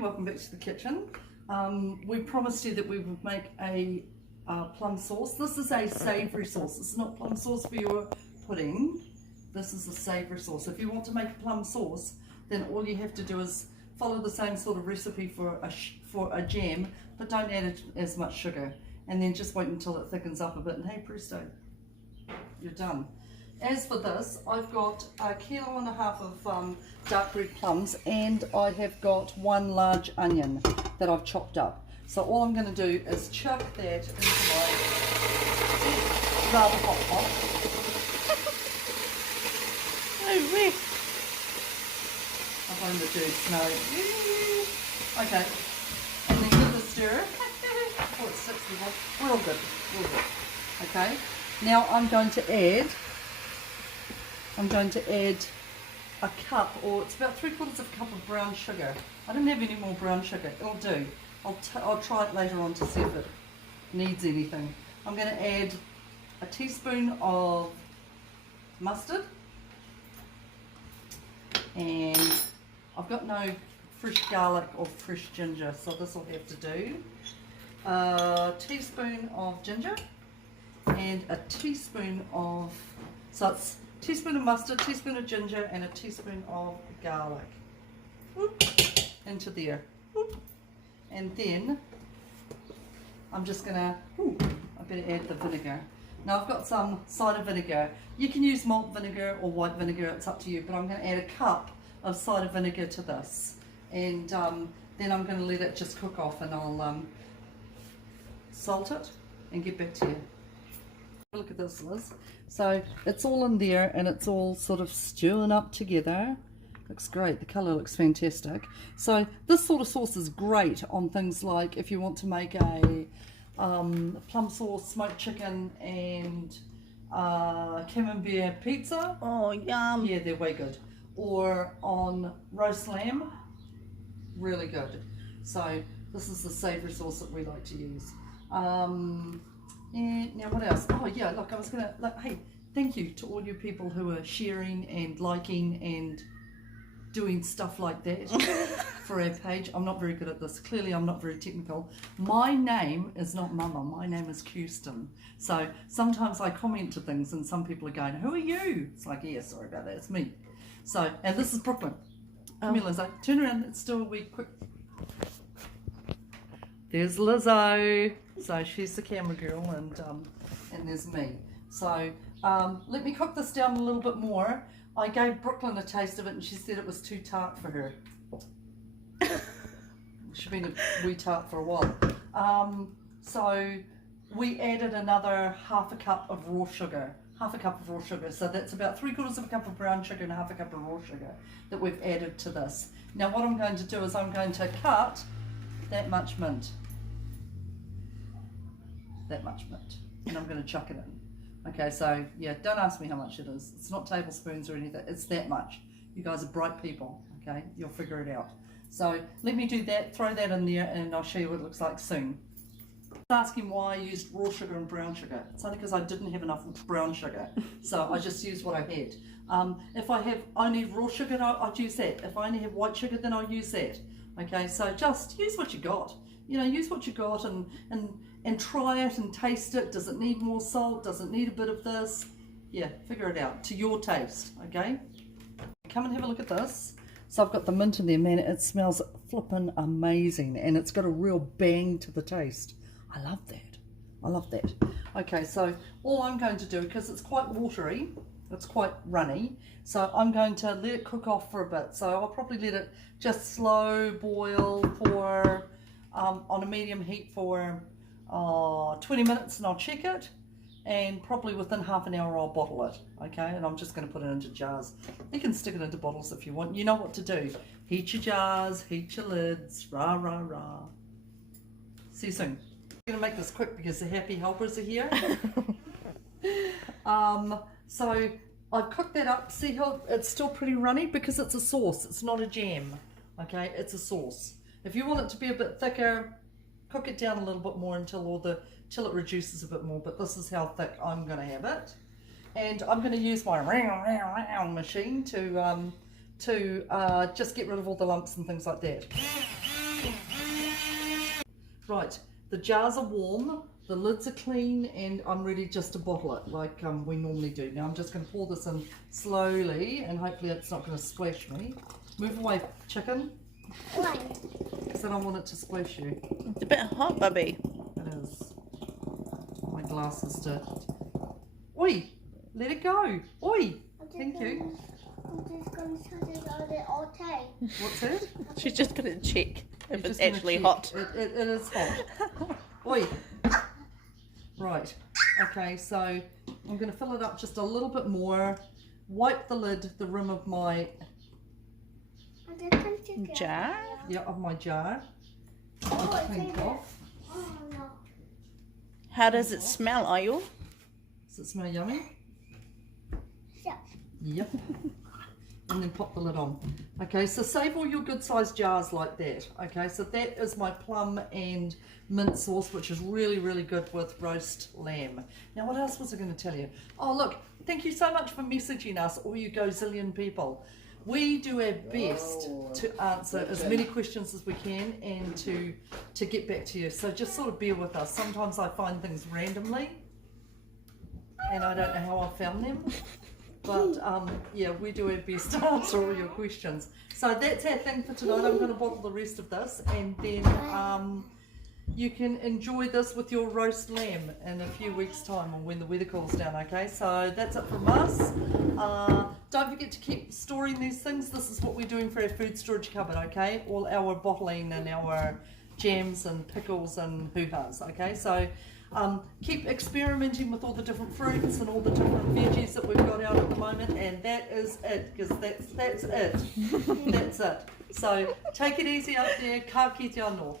welcome back to the kitchen. We promised you that we would make a plum sauce. This is a savoury sauce. It's not plum sauce for your pudding. This is a savoury sauce. If you want to make a plum sauce, then all you have to do is follow the same sort of recipe for a jam, but don't add as much sugar. And then just wait until it thickens up a bit, and hey presto, you're done. As for this, I've got 1.5 kilos of dark red plums, and I have got 1 large onion that I've chopped up. So all I'm going to do is chuck that into my rather hot pot. Oh, Rick! I'm going to do snow. Okay, and then give it a stir. Oh, it's 61. We're all good. We're all good. Okay. Now I'm going to add a cup, or it's about 3/4 of a cup of brown sugar. I don't have any more brown sugar. It'll do. I'll try it later on to see if it needs anything. I'm going to add a teaspoon of mustard, and I've got no fresh garlic or fresh ginger, so this will have to do. A teaspoon of ginger and a teaspoon of, so it's a teaspoon of mustard, teaspoon of ginger, and a teaspoon of garlic. Whoop, into there. Whoop. And then I'm just gonna, I better add the vinegar. Now I've got some cider vinegar. You can use malt vinegar or white vinegar, it's up to you, but I'm gonna add a cup of cider vinegar to this. And then I'm gonna let it just cook off, and I'll salt it and get back to you. Look at this, Liz. So it's all in there and it's all sort of stewing up together. Looks great. The colour looks fantastic. So this sort of sauce is great on things like if you want to make a plum sauce, smoked chicken, and camembert pizza. Oh, yum. Yeah, they're way good. Or on roast lamb. Really good. So this is the savoury sauce that we like to use. And now what else? Oh yeah, look, I was gonna, hey, thank you to all you people who are sharing and liking and doing stuff like that for our page. I'm not very good at this. Clearly I'm not very technical. My name is not Mama, my name is Kirsten. So sometimes I comment to things and some people are going, who are you? It's like, yeah, sorry about that, it's me. So, and this is Brooklyn. Come here, Lizzo. Turn around, let's do a wee quick. There's Lizzo. So she's the camera girl, and there's me. So let me cook this down a little bit more. I gave Brooklyn a taste of it and she said it was too tart for her. She's been a wee tart for a while. So we added another 1/2 cup of raw sugar. 1/2 cup of raw sugar. So that's about 3/4 of a cup of brown sugar and 1/2 cup of raw sugar that we've added to this. Now what I'm going to do is I'm going to cut that much mint. That much mint, and I'm going to chuck it in. Okay, so yeah, don't ask me how much it is. It's not tablespoons or anything. It's that much. You guys are bright people. Okay, you'll figure it out. So let me do that. Throw that in there, and I'll show you what it looks like soon. Asking why I used raw sugar and brown sugar. It's only because I didn't have enough brown sugar, so I just used what I had. If I have only raw sugar, I'd use that. If I only have white sugar, then I'll use that. Okay, so just use what you got. You know, use what you got and try it and taste it. Does it need more salt? Does it need a bit of this? Yeah, figure it out to your taste, okay? Come and have a look at this. So I've got the mint in there, man. It smells flippin' amazing, and it's got a real bang to the taste. I love that. I love that. Okay, so all I'm going to do, because it's quite watery, it's quite runny, so I'm going to let it cook off for a bit. So I'll probably let it just slow boil for on a medium heat for 20 minutes, and I'll check it, and probably within half an hour I'll bottle it. Okay, and I'm just going to put it into jars. You can stick it into bottles if you want. You know what to do. Heat your jars, heat your lids, rah rah rah. See you soon. I'm going to make this quick because the happy helpers are here. So I've cooked that up. See how it's still pretty runny because it's a sauce. It's not a jam. Okay, it's a sauce. If you want it to be a bit thicker, cook it down a little bit more until till it reduces a bit more. But this is how thick I'm going to have it. And I'm going to use my machine to just get rid of all the lumps and things like that. The jars are warm, the lids are clean, and I'm ready just to bottle it like we normally do. Now I'm just going to pour this in slowly, and hopefully it's not going to splash me. Move away, chicken. Why? Because I don't want it to splash you. It's a bit hot, Bubby. It is. My glasses did. Oi! Let it go. Oi! Thank you. I'm just going to touch it on the all time. What's that? She's just going to check if You're it's just gonna actually check. hot. It is hot. Oi! Right. Okay, so I'm going to fill it up just a little bit more. Wipe the lid, the rim of my Jar? of my jar. Oh, I'll it's clean in it there. off. Oh, no. How does it smell, Ayul? Does it smell yummy? Yeah. Yep. And then pop the lid on. Okay, so save all your good sized jars like that. Okay, so that is my plum and mint sauce, which is really, really good with roast lamb. Now, what else was I going to tell you? Oh, look, thank you so much for messaging us, all you gozillion people. We do our best to answer as many questions as we can and to get back to you. So just sort of bear with us. Sometimes I find things randomly and I don't know how I found them. But yeah, we do our best to answer all your questions. So that's our thing for tonight. I'm going to bottle the rest of this, and then you can enjoy this with your roast lamb in a few weeks' time, or when the weather cools down. Okay, so that's it from us. Don't forget to keep storing these things. This is what we're doing for our food storage cupboard. Okay, all our bottling and our jams and pickles and hoo-has. Okay, so. Keep experimenting with all the different fruits and all the different veggies that we've got out at the moment, and that is it, because that's it. That's it. So take it easy up there. Ka kite anō.